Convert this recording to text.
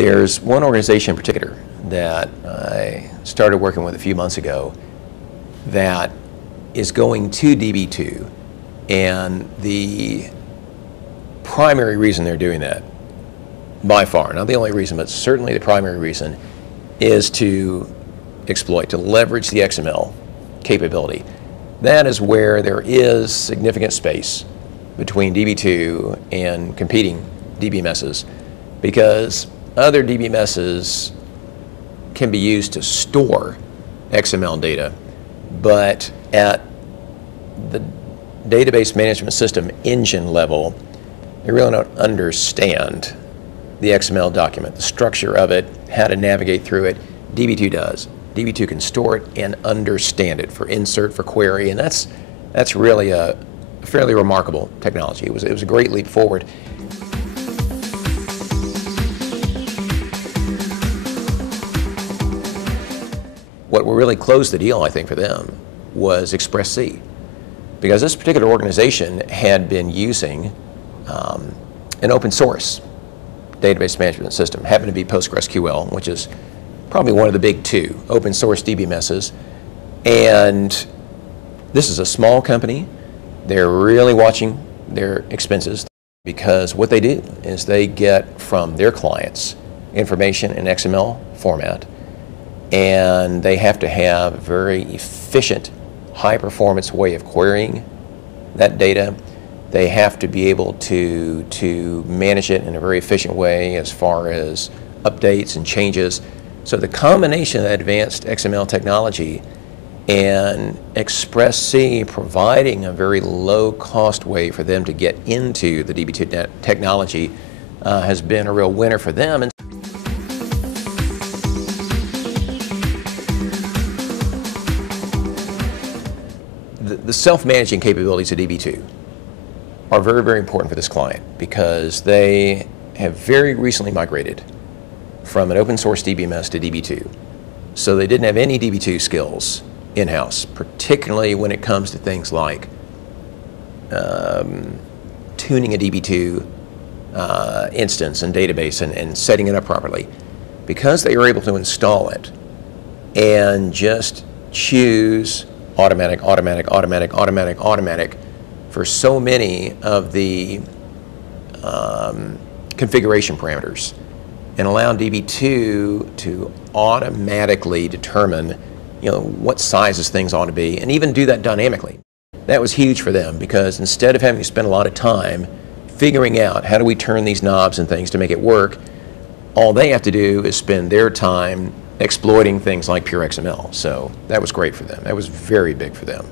There's one organization in particular that I started working with a few months ago that is going to DB2, and the primary reason they're doing that, by far, not the only reason, but certainly the primary reason, is to exploit, to leverage the XML capability. That is where there is significant space between DB2 and competing DBMSs, because other DBMSs can be used to store XML data, but at the database management system engine level, they really don't understand the XML document, the structure of it, how to navigate through it. DB2 does. DB2 can store it and understand it for insert, for query, and that's really a fairly remarkable technology. It was a great leap forward. What really closed the deal, I think, for them was Express C, because this particular organization had been using an open source database management system, happened to be PostgreSQL, which is probably one of the big two open source DBMSs. And this is a small company. They're really watching their expenses, because what they do is they get from their clients information in XML format, and they have to have a very efficient, high performance way of querying that data. They have to be able to manage it in a very efficient way as far as updates and changes. So the combination of advanced XML technology and Express C providing a very low cost way for them to get into the DB2 technology has been a real winner for them. And the self-managing capabilities of DB2 are very, very important for this client, because they have very recently migrated from an open source DBMS to DB2. So they didn't have any DB2 skills in-house, particularly when it comes to things like tuning a DB2 instance and database and setting it up properly. Because they were able to install it and just choose automatic, automatic, automatic, automatic, automatic for so many of the configuration parameters, and allow DB2 to automatically determine, what sizes things ought to be, and even do that dynamically. That was huge for them, because instead of having to spend a lot of time figuring out how do we turn these knobs and things to make it work, all they have to do is spend their time exploiting things like pure XML. So that was great for them. That was very big for them.